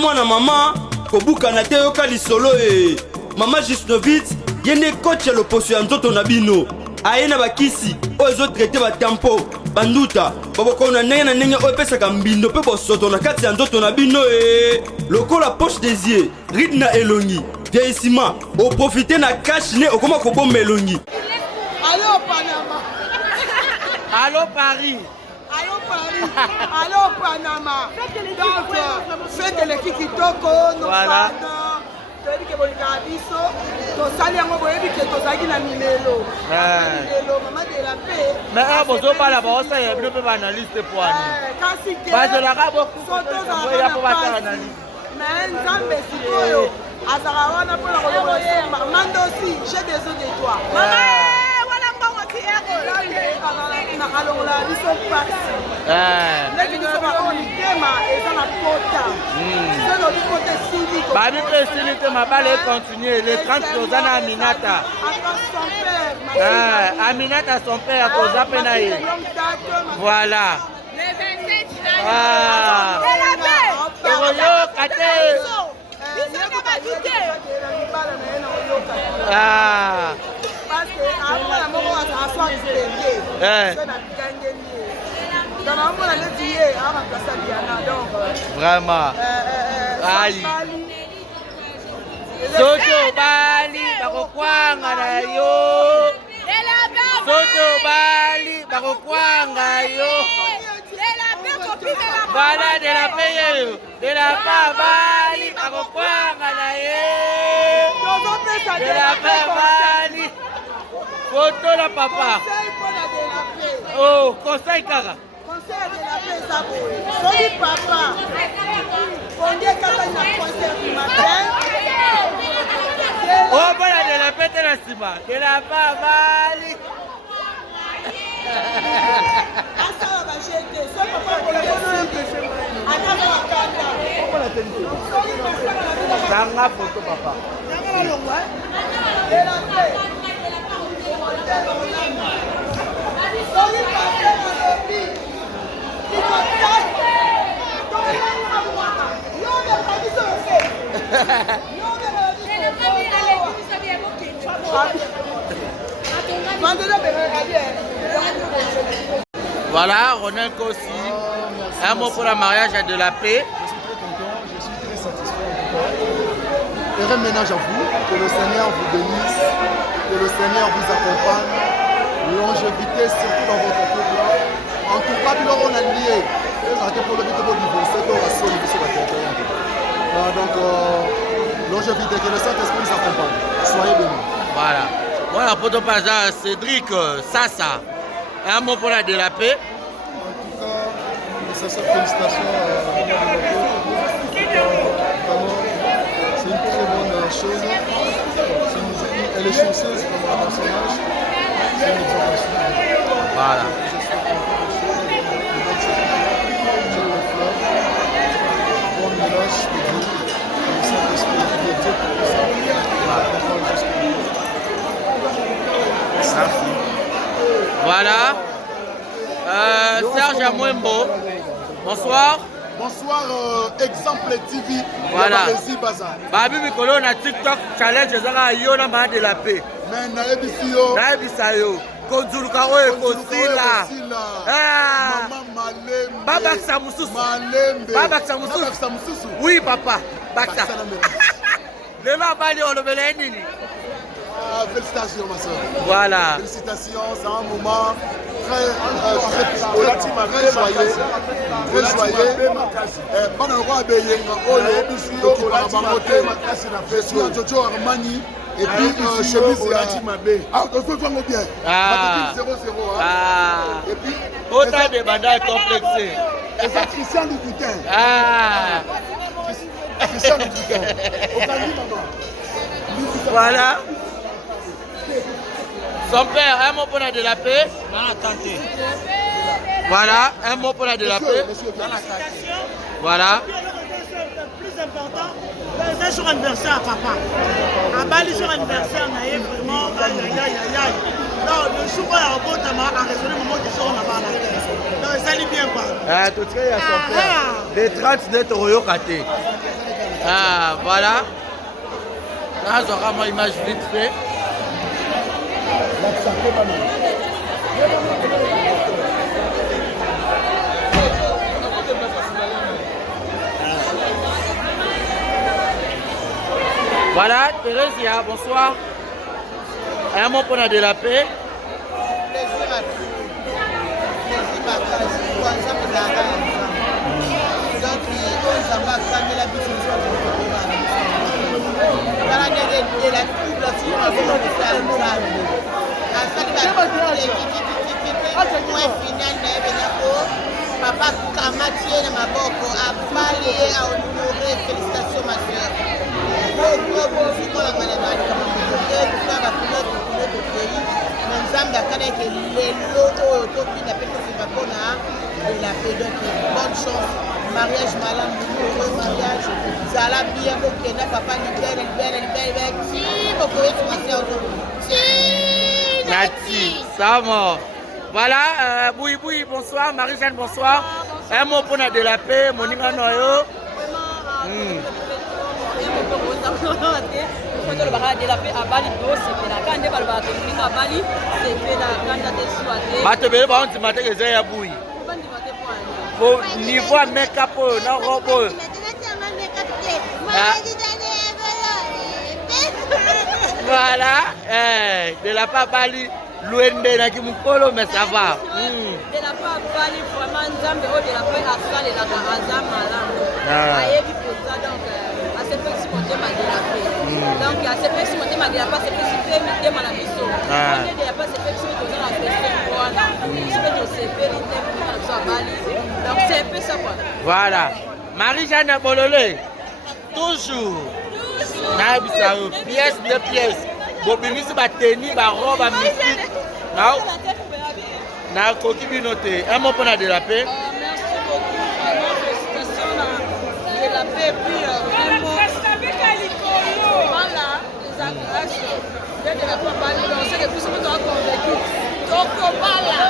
moi na maman kobuka na te yoka lisolo Maman Gisnovitz yene coach ya loposo ya nzoto na bino aye na bakisi oyo ezotraite batempo banduta babokona ndenge na ndenge oyo epesaka mbindo mpe bosoto na kati ya nzoto na bino lokola poche des yeux ride na elongi vieillissement oprofite na cash ne okoma kobomba elongi. Allô Panama. Allô Paris. Allô Paris. Allô Panama. Donc faites le kikitoko nos voilà. Tadi ke bolika biso to sali yango boyebi ke to zaki na milelo. Milelo mama de la paix. Mais bozo bala ba osa ya bino pe ba analyste poani. Kasi ke. Ba de la ka beaucoup. Ya po ba ta analyse. Mais nzambe sikoyo azara wana po la koyeba mando si j'ai besoin de toi. Mama wala mbongo ti eko. Na alongola biso pasi. Ndeki biso ba onitema eza na kota. Selo di kote sili. Ba bi presili te mabale continuer les 30 dozana Aminata. Aminata son père koza pena ye. Voilà. Les 27 Eroyo kate. Parce que avant la mort à soi vraiment. Aïe. Soto bali bakokwanga na yo. Soto bali bakokwanga yo. Voilà de la paye. De la bali bakokwanga na yo. De la bali. Photo la papa. Oh, conseil kaka. Conseil de la paix Zabo. Soli papa. Fondé kaka na conseil du matin. Oh, voilà de la paix de la cima. De la bali. Asala ba jete. So papa ko la pesi. Anana wakanda. Tanga photo papa. Tanga la longwa. De la paix. Soli papa na lobi. Voilà, Ronel Kossi. Un mot pour le mariage de la paix. Je suis très content, je suis très satisfait en tout cas. Heureux ménage à vous, que le Seigneur vous bénisse, que le Seigneur vous accompagne. Longévité surtout dans votre couple. En tout cas, nous on a lié. Donc, longévité, que le Saint-Esprit vous accompagne. Soyez bénis. Voilà. Voilà, pour ton passage, Cédric Sassa. Un mot pour la de la paix. En tout cas, félicitations c'est une très bonne chose. Elle est chanceuse comme un personnage. C'est une observation. Voilà. Bon ménage de Dieu. Le Saint-Esprit de Dieu pour ça. Merci. Voilà. Serge Amouembo. Bonsoir. Bonsoir, Exemple TV. Voilà. Bazar. Babi Mikolo na TikTok challenge ezaka yo na ba de la paix. Mais naebisi yo. Naebisa yo. Konzuluka oyo kosila. Maman Malembe. Baba Samususu. Malembe. Baba Samususu. Oui papa. Baksa. Lelo abali olobele nini? Félicitations ma soeur. Voilà. Félicitations, c'est un moment très joyeux. Très joyeux. Pendant le roi Beyenga, je suis en Jojo Armani. Et puis chemise ah, il faut voir bien. Ah. 0-0. Et puis autant de badailles complexées. Et ça Christian Louboutin. Ah. Christian Louboutin. Voilà. Son père, un mot pour la de la paix. Voilà, un mot pour la de la paix. Voilà. Le plus important, c'est sur anniversaire à papa. À Bali, sur anniversaire, on a vraiment. Non, le jour où on a raisonné, le moment de on a parlé. Non, ça allait bien quoi. Ah, tout ce qu'il y a son père. Des 30 net Royo Kate. Ah, voilà. Là, j'aurai mon image vite fait. Voilà, Thérèse, bonsoir. Un mot pour la de la paix. Papa Kamatie na maboko abali a honorer félicitations ma soeur. Gros fiko la malabani kama mtoke kufanga kuloto pays. Nzambe akana ke lelo oyo topina pe tofiba pona de la paix. Donc bonne chance. Mariage malam heureux mariage. Zala bien bokena papa libere. Si bokoye commencer aujourd'hui. Nati, ça va. Voilà, Boui, bonsoir. Marie-Jeanne, bonsoir. Un mot pour la de la paix, Moninga Noyo. Niveau make-up, non robot. Voilà, de la part Bali. Luende na kimukolo mais ça va. De la part Bali vraiment Nzambe o de la part Asal et la Azam malam. Ayebi poza donc à ce petit monter ma de la paix. Donc à ce petit monter ma de la paix c'est petit fait mais de la biso. On est de la paix c'est petit monter dans la question voilà. Je vais te servir une telle pour Bali. Donc c'est un peu ça quoi. Voilà. Marie-Jeanne Bololé. Toujours. Na bisao pièce de pièce. Bobimisi bateni ba robe mystique. Na koki binote. Un mot pour la de la paix. Merci beaucoup. Félicitations de la paix puis voilà les agressions de la paix Bali. On sait que plus on doit convaincu. Toko Bala.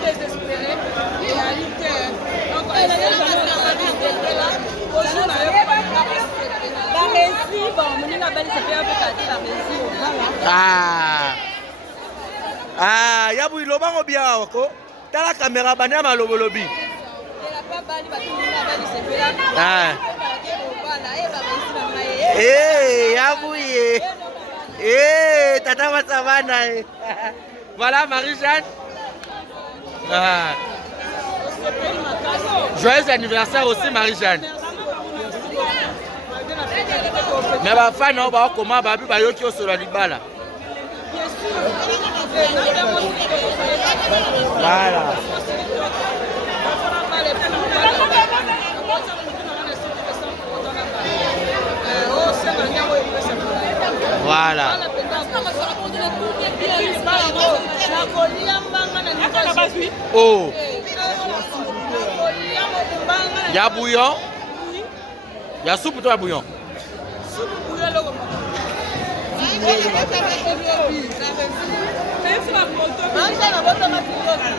Désespéré et à lutter. Donc on est là. Yabu ilobango bia wako. Tala caméra bana malobolobi. Yabu tata wa savana. Voilà Marie-Jeanne. Joyeux anniversaire aussi Marie-Jeanne. Mais ma femme n'a pas comment babi bayoki au sol libala. Voilà. Voilà. Oh. Il y a bouillon. Il y a soupe toi bouillon.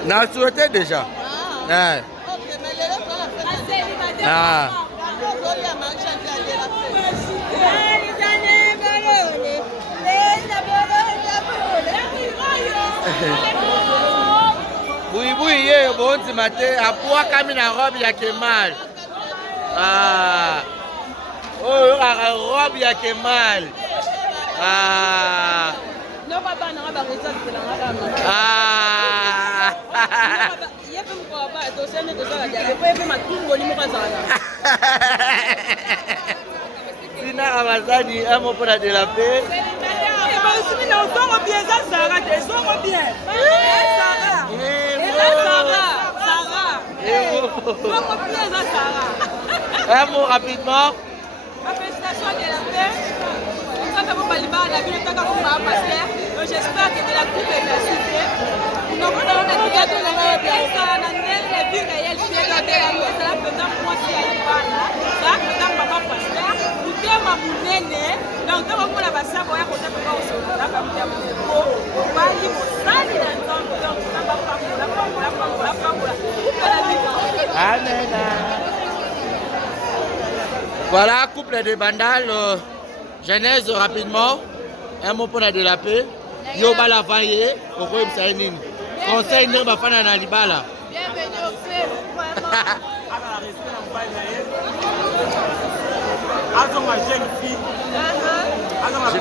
N'a souhaité déjà. Oui, bon matin, à poids comme une robe, il y a que mal. Oh, robe, il y a que mal. Sina Amazani, un mot pour la de la paix. Un mot rapidement. Ma félicitation de la paix. J'espère que de la coupe est la cité. Donc, on a dit que ça a un vie réelle. Ça peut-être moi qui ai pas là. Ça peut-être papa pasteur. Ou bien ma mounene. Donc, on va la passer pour y avoir peut-être pas au sol. Là, comme il y a mon épaule. On va y aller au sale. Donc, ça va pas pour la. Voilà, couple de bandal, genèse rapidement, un mot pour la de la paix. Yo bala vaillé, pourquoi il s'est conseil ne va pas dans libala. Bienvenue au club, vraiment. Attends ma jeune fille. Attends ma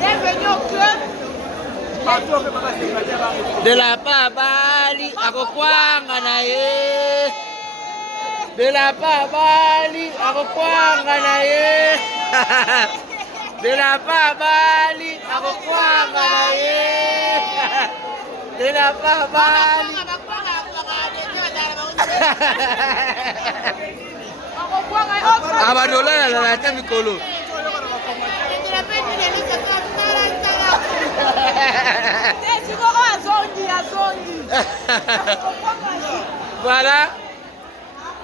bienvenue au club. De la Pabali, akokwanga na ye. De la Pabali, akokwanga na ye. De la Pabali, akokwanga na ye. De la Pabali. Abadola la tête mikolo. Voilà.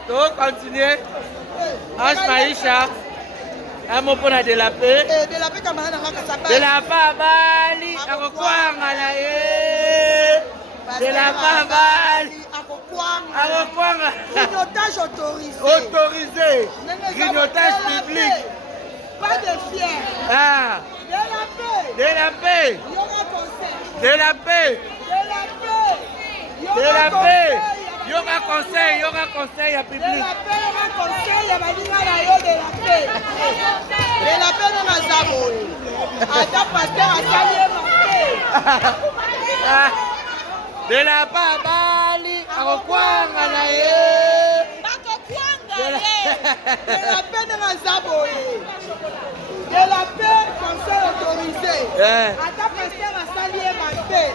Donc continuer. Ange Maïcha. Un mot pour la de la paix. De la paix camarade de la Pabali. Akokwanga na ye. De la Pabali. Akokwanga. Grignotage autorisé. Autorisé. Grignotage public. Pas de fier. Ah. De la paix. De la paix. Il y aura conseil. De la paix. De la paix. De la paix. Il y aura conseil à public. De la paix, il y aura conseil à Madina Nayo de la paix. De la paix, non à Zabo. Attends, pasteur, à saluer ma paix. De la Pabali, akokwanga na ye. De la paix, non à Zabo. De la paix, conseil autorisé. Attends, pasteur, à saluer ma paix.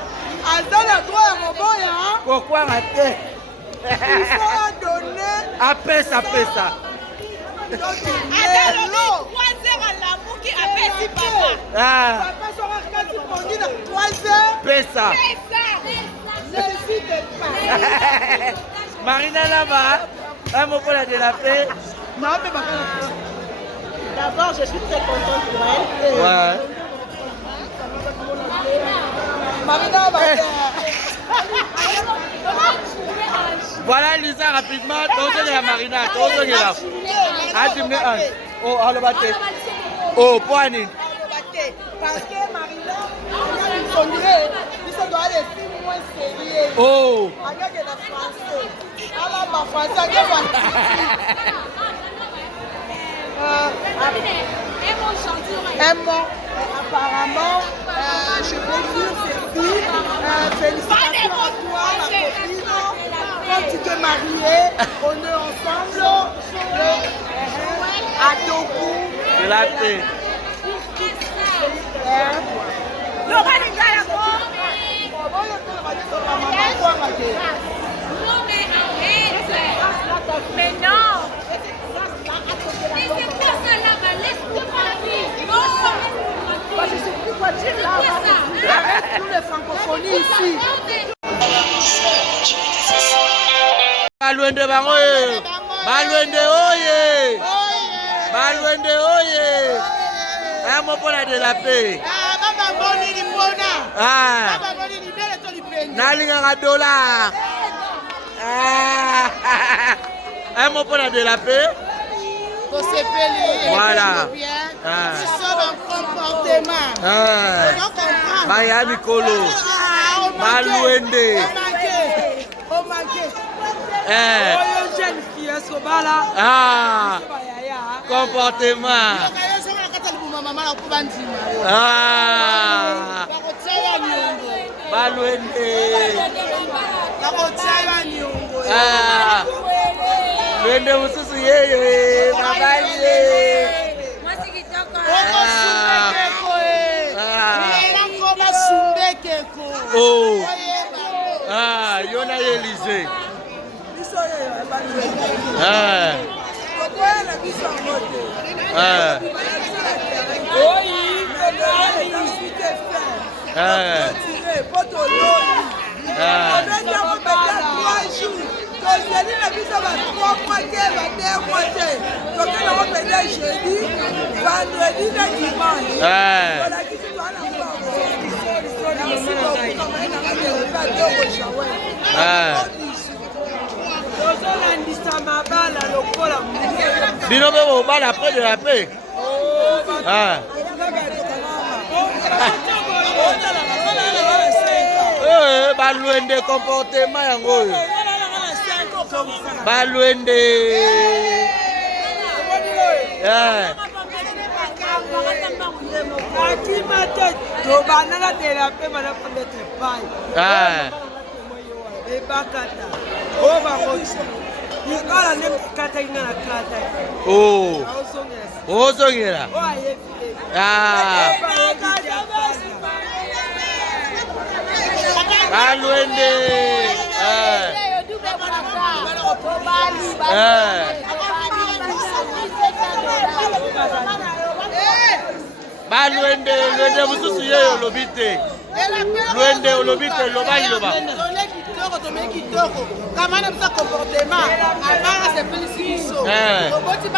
Azal a droit à Roboya. Pourquoi rater? Il faut donner. Après ça, après ça. Papa sera 4 pour dire 3 heures. Pesa. N'hésite pas. Marina là-bas, un mot pour la de la paix. Non, mais d'abord, je suis très contente pour elle. Ouais. Marina va faire. Voilà Lisa rapidement, dosez la Marina, dosez là. Adimne un. Oh, allô batte. Oh, poignée. Parce que Marina, on dirait, ça doit aller plus moins sérieux. Oh. Avec la français. Alors, ma français, qu'est-ce un mot. Apparemment, je peux dire ceci. Félicitations à toi, ma copine. Quand tu t'es mariée, on est ensemble. À Togo. De la paix. Mais non. Mais c'est quoi ça là-bas? Laisse-moi parler. Non. Je ne sais plus quoi dire là. Arrête tous les francophonies ici. Balwende bango ye. Balwende oye. Balwende oye. Un mot pour la de la paix. Ah. Nalinga dollar. Un mot pour la de la paix. Voilà. Ce sont dans le comportement. Maya Mikolo. Balwende. On manquait. Jeune fille, Ah. Comportement. Ah. Balwende. Ah. Lwende mususu yeye. Babali. Oh. Ah, Yona Élysée. Ah. Ah. Bino be au bal après de la paix. Ah. Baluende comportement yango. Baluende. Oh. Ozongera. Baluende. Baluende, luende mususu yeyo lobite. Luende lobite lobanyi loba. Kamana msa comportement. Amana se pelisiso.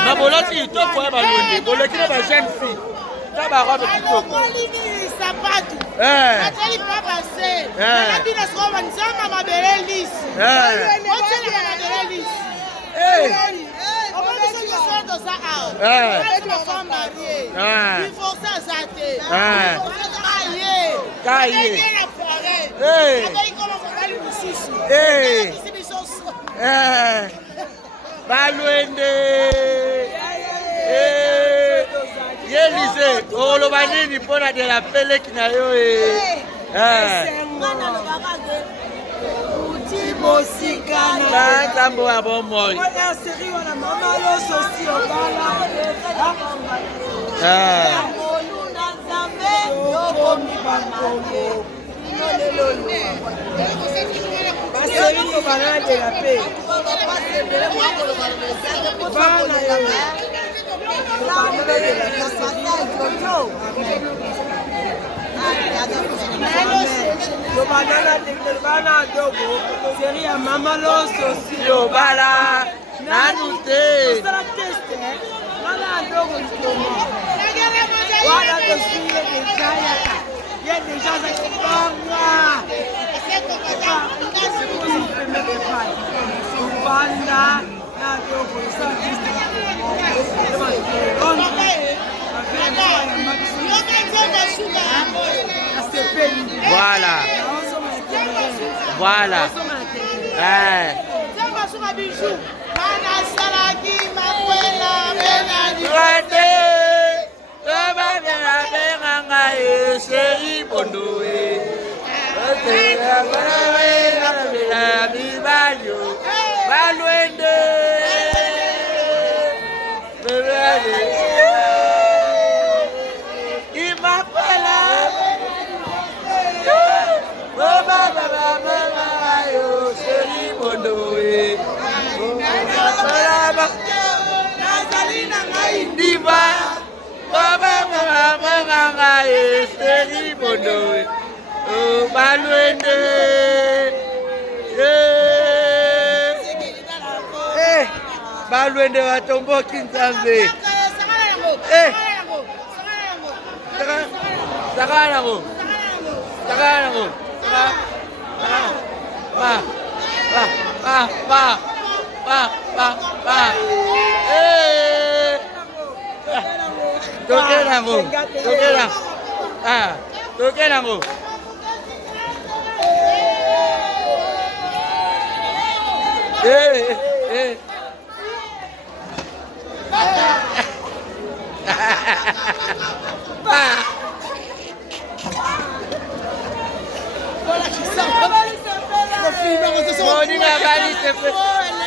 Na boloti itoko ya baluende. Bolekine ba jeune fille. Na ba robe kitoko. Sapatu. Atali pas passé. Na bina soko banzama mabele lisi. Otela mabele lisi. On va dire que ça dans ça. Avec ma femme mariée. Il faut ça zater. Il faut ça cailler. La forêt. Avec comment on va lui aussi. Baluende. Yelise, olobanini pona de la pele kina yo Tambo ya bomoi. Voilà. Voilà. Baluende watomboki nzambe. Sakanango. Tokenango.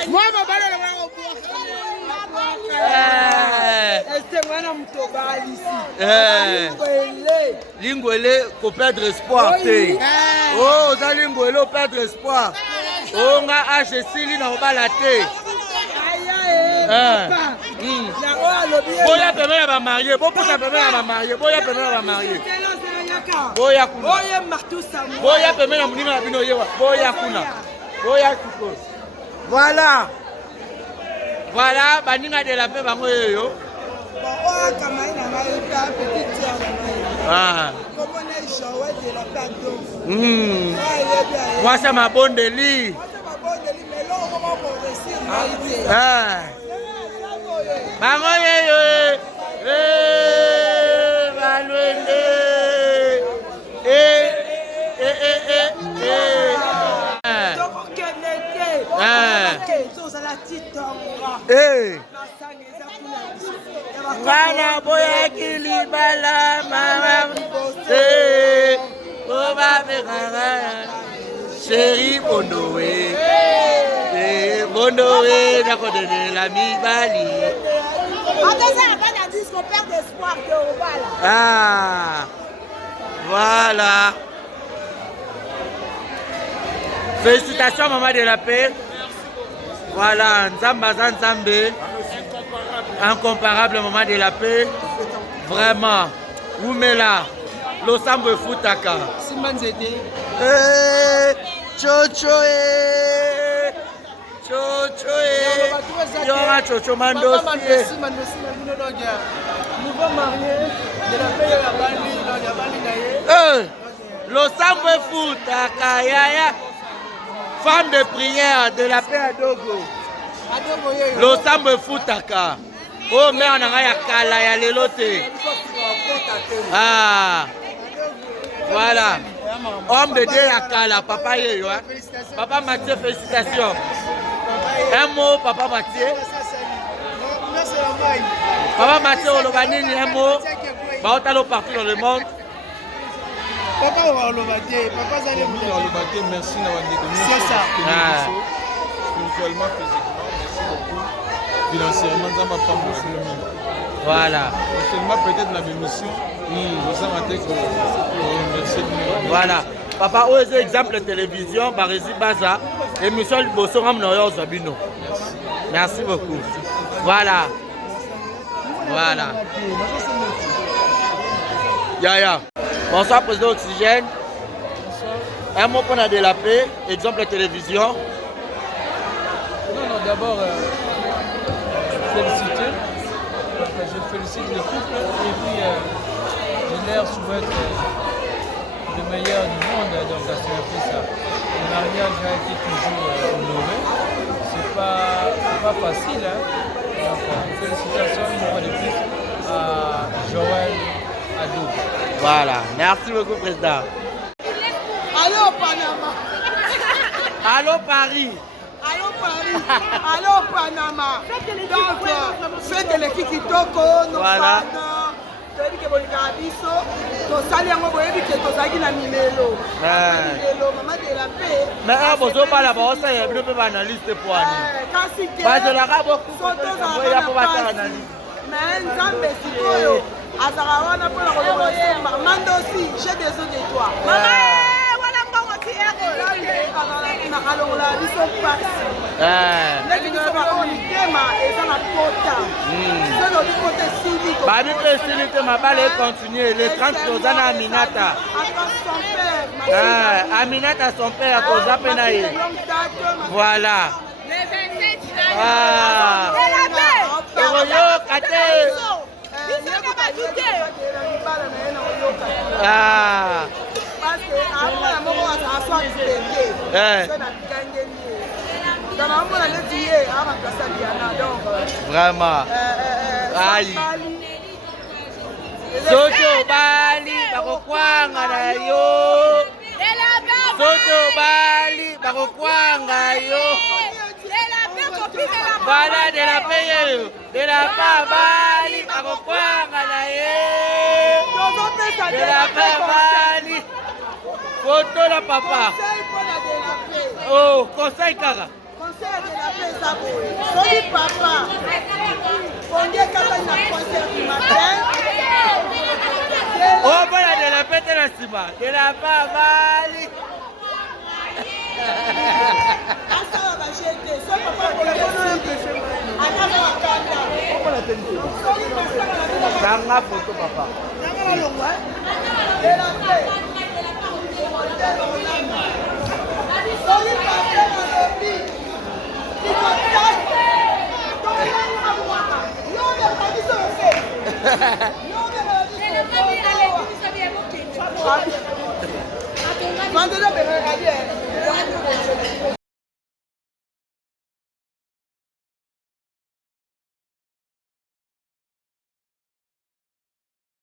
Moi, ma balle, elle va au bois. Lingwele ko perdre espoir te. Oh, za lingwele perdre espoir. Oh nga age sili na obala te. Boya pemela ba marié, boya pemela ba marié, boya pemela ba marié. Boya kuna. Boya pemela muninga na bino yewa. Boya kuna. Boya kuko. Voilà. Voilà, baninga de la paix bango yo. Moi, c'est ma bonne délit. Wana boya kilibala mama Oba vekanga Chéri Bondowe Bondowe Nakondene la mibali On perd d'espoir de Obala. Ah voilà. Félicitations maman de la paix. Voilà, Nzamba Nzambe. Incomparable maman de la paix. Vraiment. Oumela. Losambo Futaka. Simanzete. Chocho Chocho Yora Chocho Mandosi. Nouveau marié de la paix de la Bali. Losambo Futaka Yaya. Femme de prière de la paix à Dogo. Losambo Futaka. Oh mais on a ya kala ya lelote. Ah. Voilà. Homme de Dieu ya kala papa yeyo. Papa Mathieu félicitations. Un mot papa Mathieu. Papa Mathieu Olobanini un mot. Baotalo partout dans le monde. Papa Olobaté, papa Zalé Olobaté, merci d'avoir déconné. C'est ça. Spirituellement, physiquement, merci beaucoup. Financièrement, ça m'a pas beaucoup le même. Voilà. Seulement peut-être la bémission. Ça m'a dit que merci. Voilà. Papa, où est exemple télévision, Barisi Baza, émission de Bossoram Noyo Zabino. Merci beaucoup. Voilà. Voilà. Yaya. Bonsoir, président Oxygène. Un mot pour la de la paix, exemple télévision. Non, d'abord, féliciter. Je félicite le couple et puis j'ai l'air souvent être le meilleur du monde, donc ça se fait ça. Le mariage a été toujours honoré. C'est pas facile, hein. Donc, félicitations une fois de plus à Joël Ado. Voilà, merci beaucoup, président. Allô, Panama. Allô, Paris. Allô, Paris. Allô, Panama. Donc, faites de l'équipe Kitoko, nos voilà. fans. Toyebi ke bolingaka biso tosali yango boyebi ke tozalaki na milelo mama de la paix mais bozobala baosala bino mpe baanalyste po ani kasi te bazelaka bokutozalaka po batala analyse mais nzambe sikoyo azalaka wana mpona koloba esemba mandosi j'ai besoin de toi mama wana mbongo ti nakalongola biso mpasi ndenge toyoba oyo mitema eza na kota soki obi kota esili babi mpe esili te mabala econtinue le 30 toza na Aminata Aminata son père toza mpe na ye voilà okoyoka te vraiment ayi soki obali bakokwanga na yo soki obali bakokwanga yo voilà de la paix de la babali bakokwanga na ye de la babali photo la papa oh conseil kaka conseil de la paix eza boye soki papa pongi ekatani na concert du matin oh mpona de la paix te na nsima de la babali asala bajete so papa kolekosii akaza bakanda tanga photo papa tanga balongwa de la paix soki papa nalobi likotaki tolanga mwaka yo meka biso efe Non,